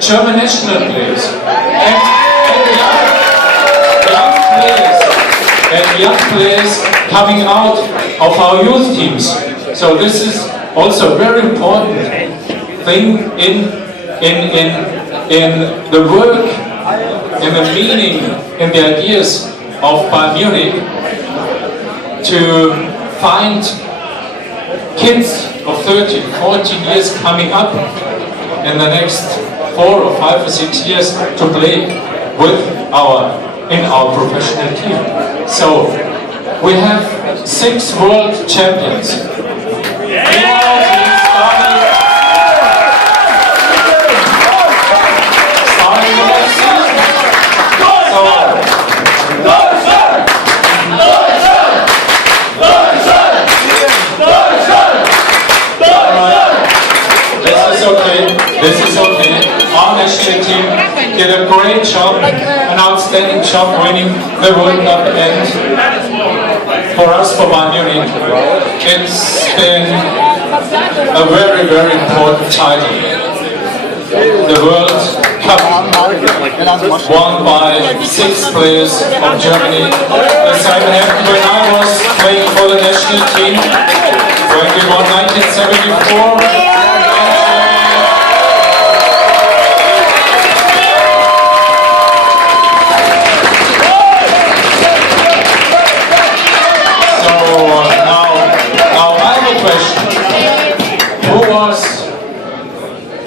German national players and young players coming out of our youth teams. So this is also a very important thing in the work, in the meaning, in the ideas of Bayern Munich, to find kids of 13, 14 years coming up in the next 4 or 5 or 6 years to play with in our professional team. So we have 6 world champions. Starting the next season. This is okay. Our national team did a great job, an outstanding job winning the World Cup, and for us, for Bayern Munich, it's been a very, very important title. The World Cup won by 6 players of Germany. The same happened when I was playing for the national team, when we won 1974.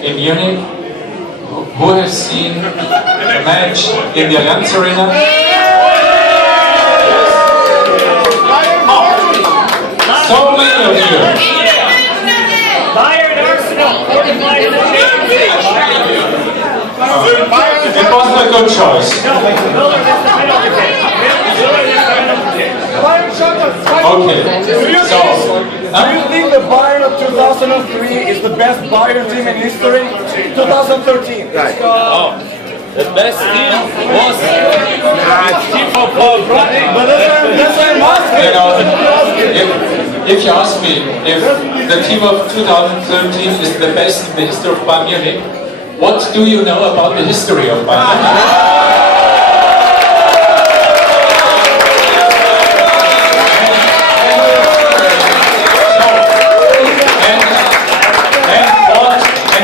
In Munich, who has seen a match in the Allianz Arena? So many of you. Bayern Arsenal, 45 in the Champions League. It wasn't a good choice. Okay, so do you think the Bayern of 2003 is the best Bayern team in history? 2013. Right. Oh, the best team was team of Paul Breitner. But that's why I'm asking. If you ask me if the team of 2013 is the best in the history of Bayern Munich, what do you know about the history of Bayern Munich?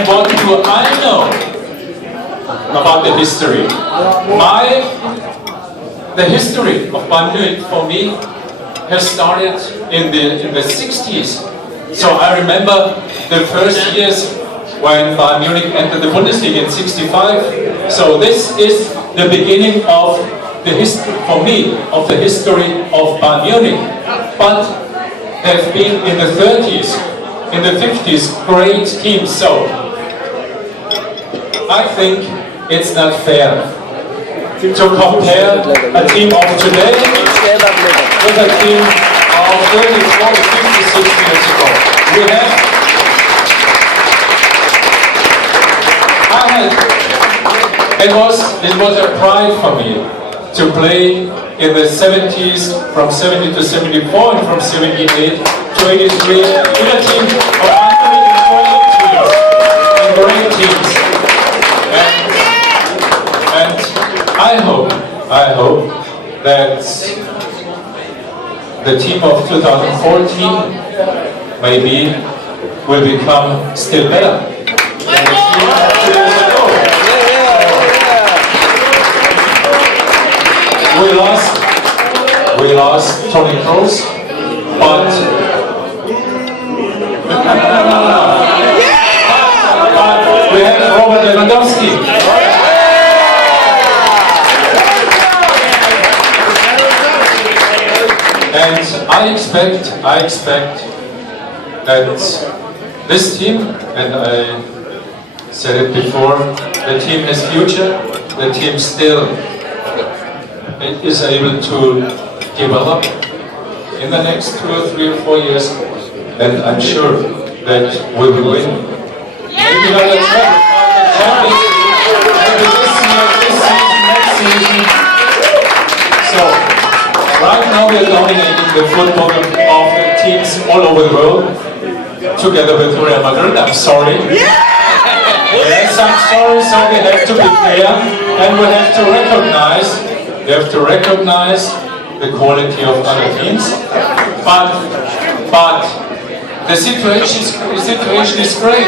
What do I know about the history? The history of Bayern Munich for me has started in the 60s. So I remember the first years when Bayern Munich entered the Bundesliga in 65. So this is the beginning of the history, for me, of the history of Bayern Munich. But there have been in the 30s, in the 50s, great teams. So I think it's not fair to compare a team of today with a team of 30, 40, 50, 60 years ago. It was a pride for me to play in the 70s, from 70 to 74 and from 78 to 83 in a team of great teams. And I hope that the team of 2014 maybe will become still better than the team of 2 years ago. We lost Toni Kroos, but we have Robert Lewandowski. And I expect that this team, and I said it before, the team has future, the team still is able to develop in the next 2 or 3 or 4 years, and I'm sure that we will win. Maybe not the Champions League, maybe this season, next season. So, right now we are dominating the football of teams all over the world, together with Real Madrid. I'm sorry. Yes, I'm sorry, so we have to be fair, and we have to recognize the quality of other teams. But the situation is great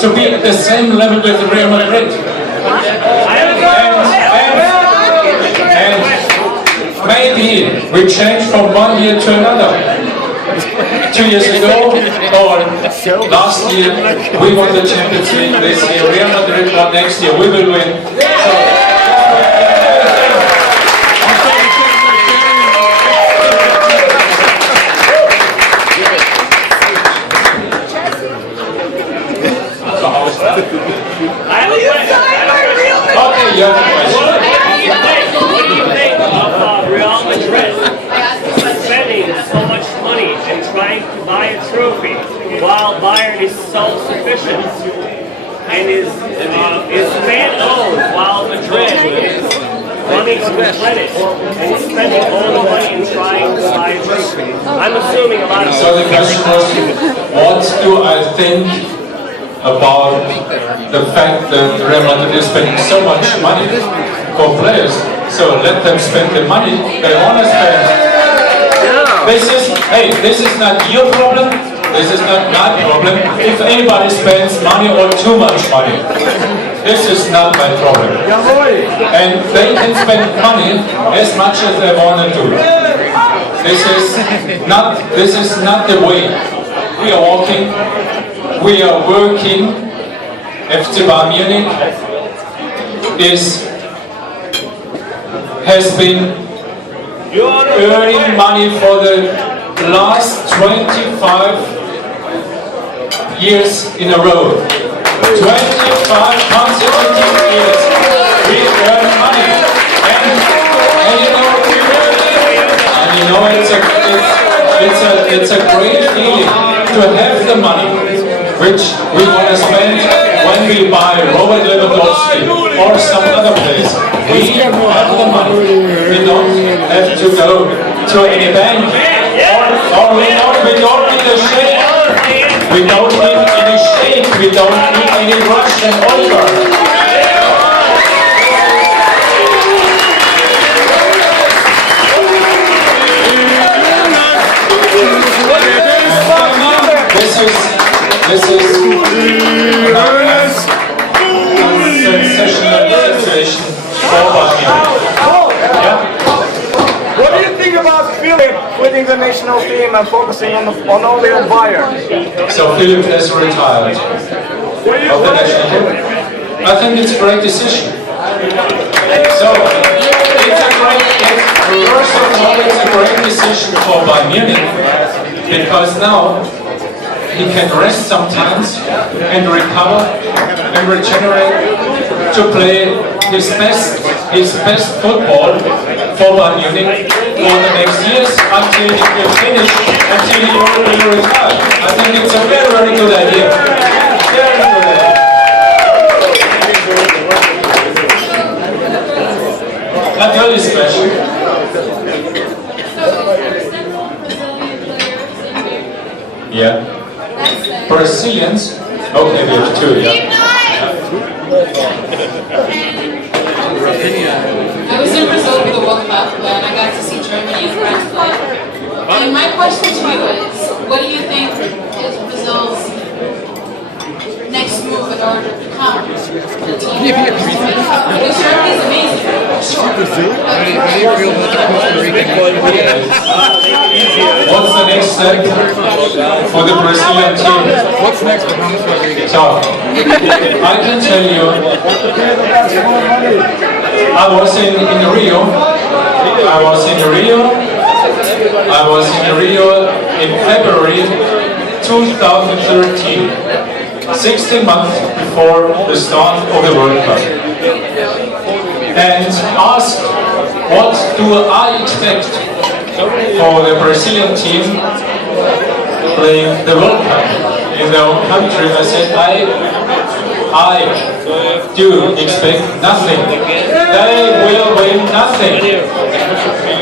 to be at the same level with Real Madrid. And maybe we change from one year to another. 2 years ago, or last year, we won the Champions League. This year, Real Madrid won. Next year, we will win. Okay, you have a question. What do you think of Real Madrid spending so much money and trying to buy a trophy while Bayern is self-sufficient and is fan-owned while Madrid is running on credit and spending all the money and trying to buy a trophy? I'm assuming a lot of... So the question was, what do I think about the fact that Real Madrid is spending so much money for players? So let them spend the money they want to spend. This is not your problem. This is not my problem. If anybody spends money or too much money, this is not my problem. And they can spend money as much as they want to do. This is not the way we are walking. We are working. FC Bayern Munich has been earning money for the last 25 years in a row. 25 consecutive years we earn money. And you know it's a great feeling to have the money which we want to spend when we buy Robert Lewandowski or some other place. We have the money. We don't have to go to any bank or we don't need a shake. We don't need any shake. We don't need any Russian oligarch. This is sensational situation for Bayern. What do you think about Philip quitting the national team and focusing on only on Bayern? So Philip has retired of the national team. I think it's a great decision. So first of all, it's a great decision for Bayern Munich because now he can rest sometimes and recover and regenerate to play his best football for Bayern Munich for the next years until he will finish, until he will retire. I think it's a very, very good idea. Very good idea. Natürlich special. Yeah. Brazilians? Okay, we have two, yeah. I was in Brazil for the World Cup and I got to see Germany and France play. And my question to you is, what do you think is Brazil's next move in order to become the team? Because Germany is amazing, sure. What's the next step for the Brazilian team? What's next for James Rodriguez? So, I can tell you, I was in Rio. I was in Rio in February 2013, 16 months before the start of the World Cup, and asked what do I expect for the Brazilian team playing the World Cup in their own country. I said I do expect nothing. They will win nothing.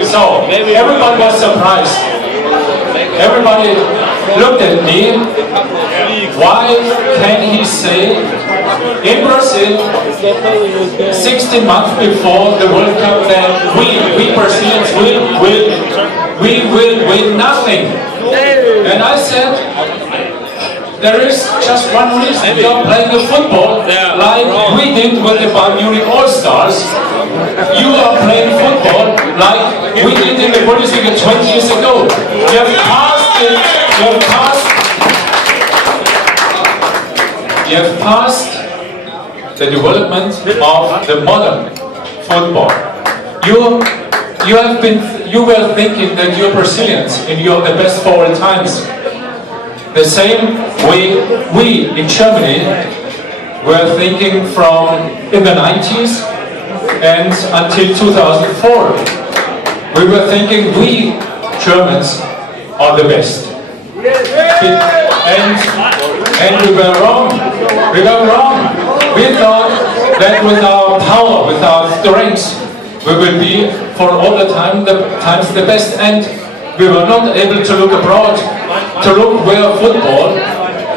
So everybody was surprised. Everybody looked at me. Why can he say in Brazil, 16 months before the World Cup, that we Brazilians will win nothing. And I said, there is just one reason. We are playing the football like we did with the Bayern Munich All-Stars. You are playing football like we did in the Bundesliga 20 years ago. You have passed the development of the modern football. You were thinking that you're Brazilians and you're the best for all times. The same way we in Germany were thinking from in the 90s and until 2004. We were thinking we Germans are the best. And we were wrong. We were wrong. We thought that with our power, with our strength, we will be for all the times the best. And we were not able to look abroad, to look where football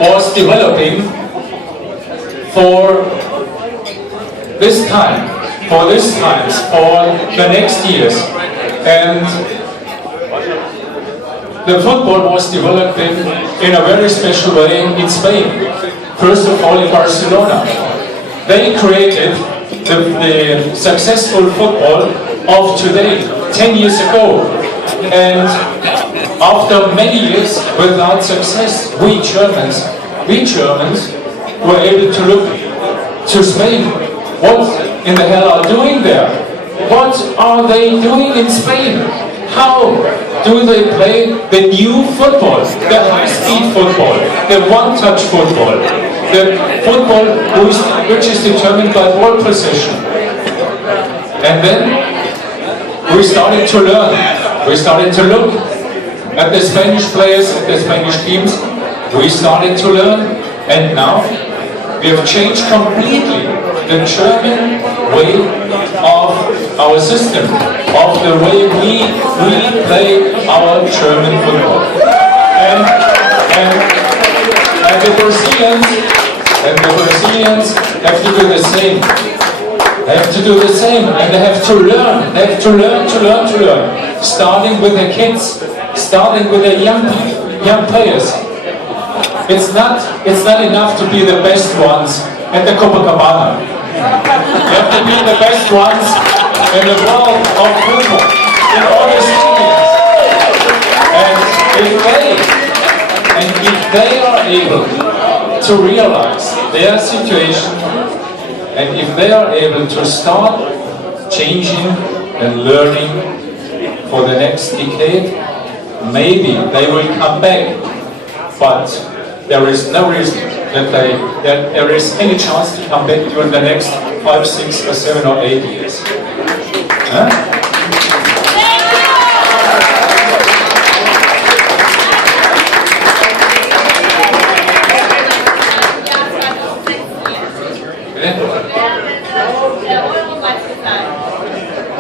was developing for this time, for the next years. And the football was developing in a very special way in Spain. First of all in Barcelona. They created the successful football of today, 10 years ago. And after many years without success, we Germans were able to look to Spain. What in the hell are doing there? What are they doing in Spain? How do they play the new football, the high-speed football, the one-touch football, the football which is determined by ball possession? And then we started to learn. We started to look at the Spanish players, at the Spanish teams. We started to learn, and now we have changed completely the German way of our system, of the way we play our German football. And the Brazilians have to do the same. They have to do the same, and they have to learn. They have to learn. Starting with the kids, starting with the young players. It's not enough to be the best ones at the Copacabana. You have to be the best ones in the world of football, in all the stadiums. And if they are able to realize their situation, and if they are able to start changing and learning for the next decade, maybe they will come back. But there is no reason that there is any chance to come back during the next 5, 6, or 7 or 8 years. Huh?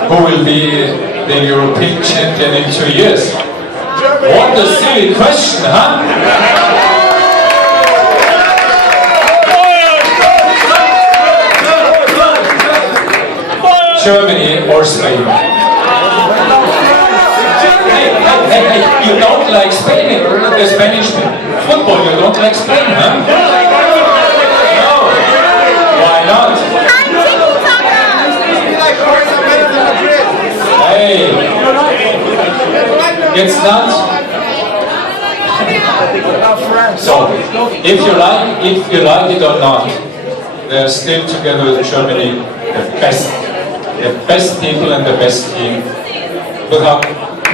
Who will be the European champion in 2 years? What a silly question, huh? Germany or Spain? Hey, you don't like Spain, the Spanish football, you don't like Spain, huh? No. Why not? Hey, it's not. So, if you like it or not, they're still together with Germany, the best people and the best team, without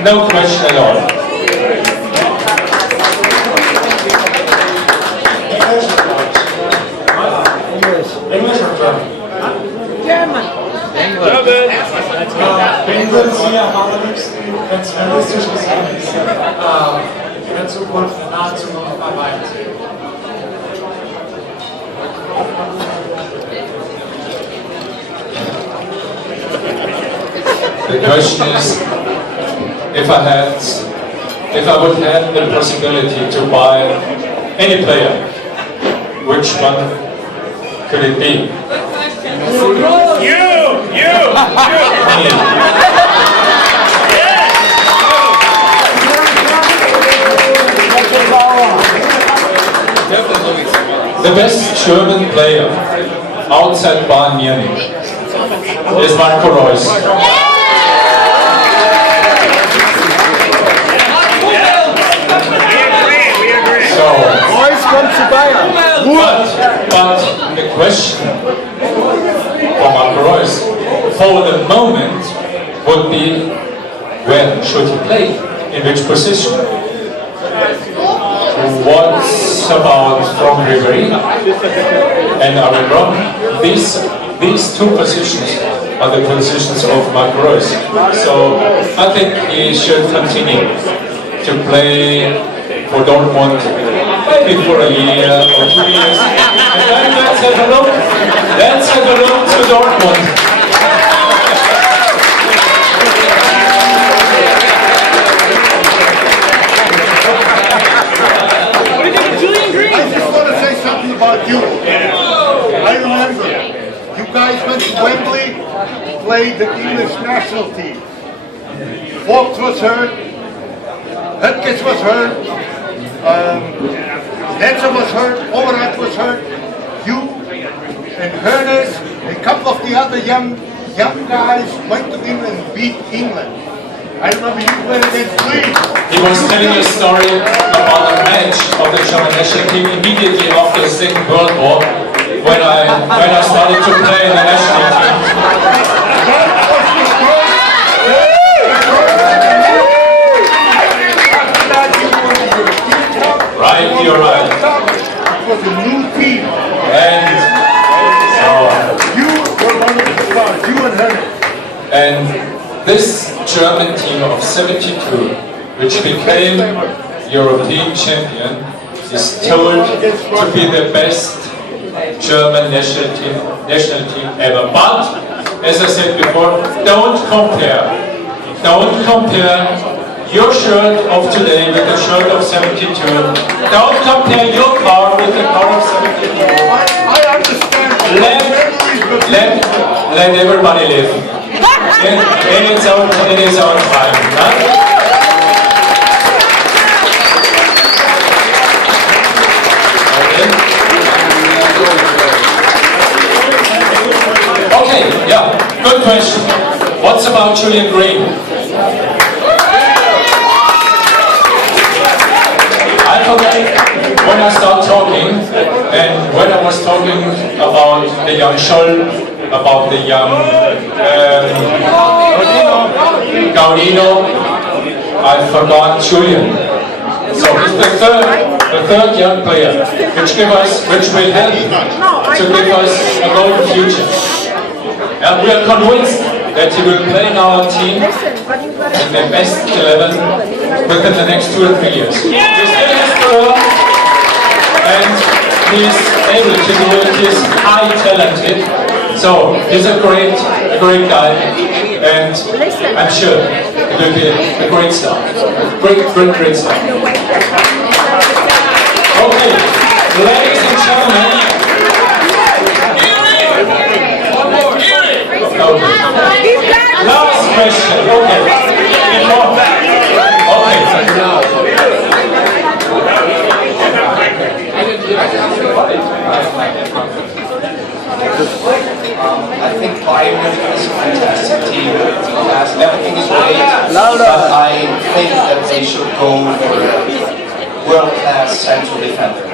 no question at all. English or German? German. Wenn Sie das hier am allerliebsten, wenn es realistisch gesehen ist, in der Zukunft, in naher Zukunft arbeiten sehen? The question is, if I would have the possibility to buy any player, which one could it be? The best German player outside Bayern Munich is Marco Reus. We agree. So, Reus kommt zu Bayern. but the question for Marco Reus for the moment would be, where should he play? In which position? What's about from Ribery and Aaron Ron? These two positions are the positions of Marco Reus. So I think he should continue to play for Dortmund, maybe for a year or 2 years. And then let's have a look. Let's have a look to Dortmund. About you. I remember you guys went to Wembley, played the English national team. Vogt was hurt, Hutkes was hurt, Netzer was hurt, Overhead was hurt. You and Herners, a couple of the other young guys went to England and beat England. I remember you played against Greece. He was telling a story about a match of the German national team immediately after the Second World War, when I started to play in the national team. Right, you're right. It was a new team. And so, You were one of the stars, you and Herners. and this German team of 72, which became European champion, is told to be the best German national team ever. But, as I said before, don't compare your shirt of today with the shirt of 72. Don't compare your car with the car of 72. I understand. Let everybody live. In its own time. Huh? Okay, yeah, good question. What's about Julian Green? I forget when I start talking, and when I was talking about the young Scholl, about the young Gaudino, I forgot Julian. So he's the third young player, which will help to give us a golden future. And we are convinced that he will play in our team in the best 11 within the next 2 or 3 years. He still has to learn, and he's able to do it. He's high talented. So he's a great guy, and I'm sure he will be a great star. Great star. Okay, ladies and gentlemen. Okay. Last question. Okay. I think Bayern München is a fantastic team. Everything is great, but I think that they should go for a world-class central defender.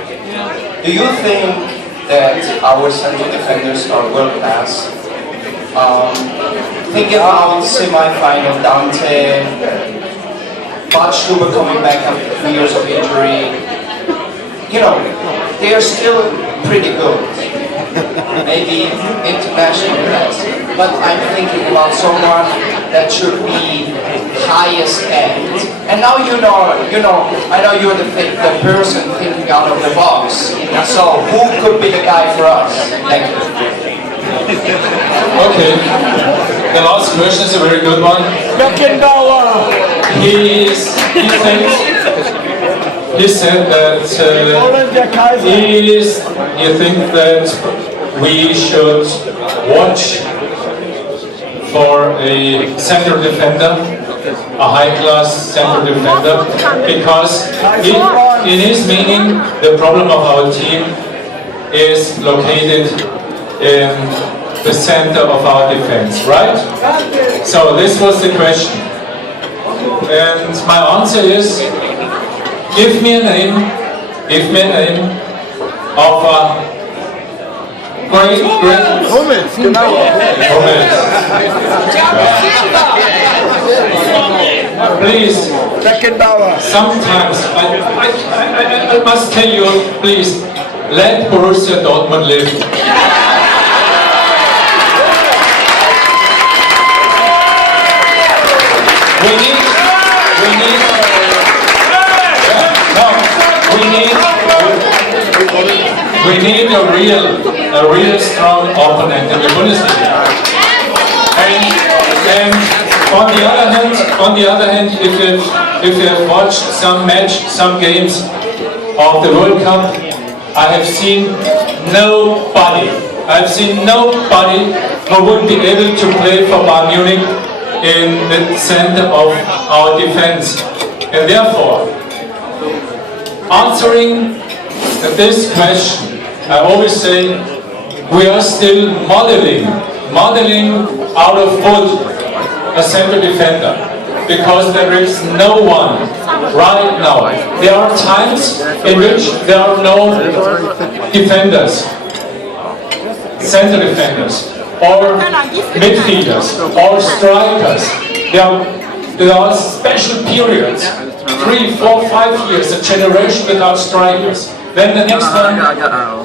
Do you think that our central defenders are world-class? Think about semi-final Dante, Butchluber coming back after 3 years of injury. You know, they are still pretty good. Maybe international class, but I'm thinking about someone that should be highest end. And now you know, I know you're the person thinking out of the box. So who could be the guy for us? Thank you. Okay, the last question is a very good one. He said that he thinks that we should watch for a center defender, a high-class center defender, because in his meaning, the problem of our team is located in the center of our defense, right? So this was the question. And my answer is, give me a name of a great Hummels, genau. Please, Beckenbauer. sometimes, I must tell you, please, let Borussia Dortmund live. We need a real strong opponent in the Bundesliga. And on the other hand, if you have watched some games of the World Cup, I have seen nobody who would be able to play for Bayern Munich in the center of our defense. And therefore, answering this question, I always say we are still modeling out of wood a center defender, because there is no one right now. There are times in which there are no defenders, center defenders, or midfielders, or strikers. There are special periods, 3, 4, 5 years, a generation without strikers. Then the next one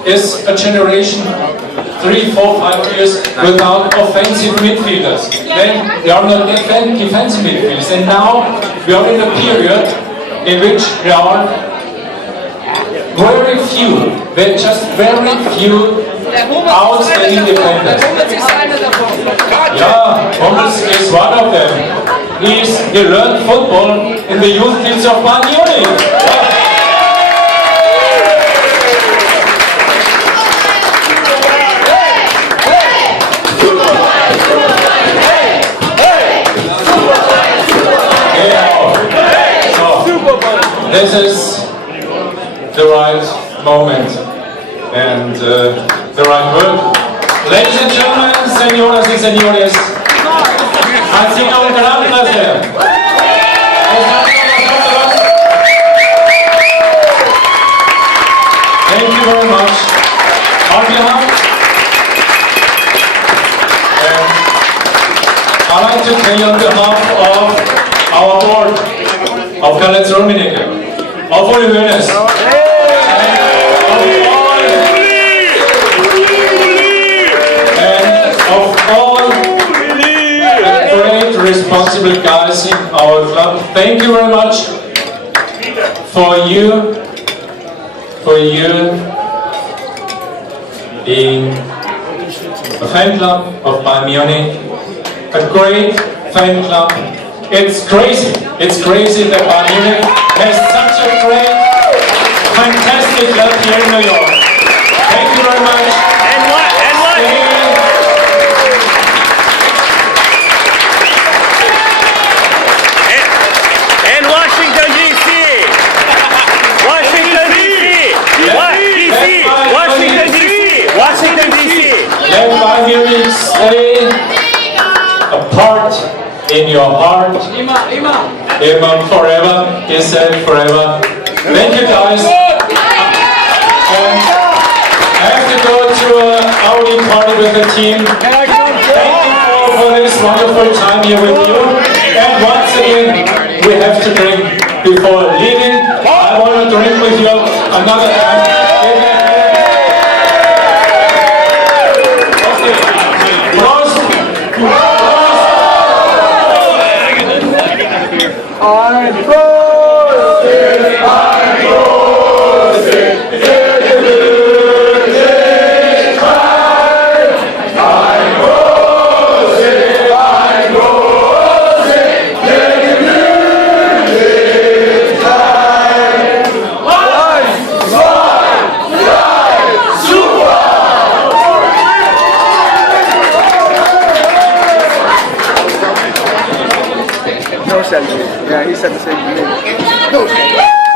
is a generation, 3, 4, 5 years without offensive midfielders. Then there are no defensive midfielders. And now we are in a period in which there are very few outstanding defenders. Yeah, Hummels is one of them. He learned football in the youth teams of Bayern Munich. This is the right moment and the right word. Ladies and gentlemen, señoras y señores, ha sido un gran placer. Thank you very much. On behalf, I'd like to tell you on behalf of our board, of Karl-Heinz Rummenigge, of Uli Hoeneß, and of all the great responsible guys in our club. Thank you very much for you being a fan club of Bayern Munich, a great fan club. It's crazy that Bayern Munich has such a great, fantastic club here in New York. Thank you very much. And Washington DC. Washington DC. Let Bayern Munich stay a part in your heart. Immer forever. He said forever. Thank you guys. And I have to go to an outing party with the team. Thank you for this wonderful time here with you. And once again, we have to drink before leaving. I want to drink with you another time. No selfie. Yeah, he said the same to me. No selfie.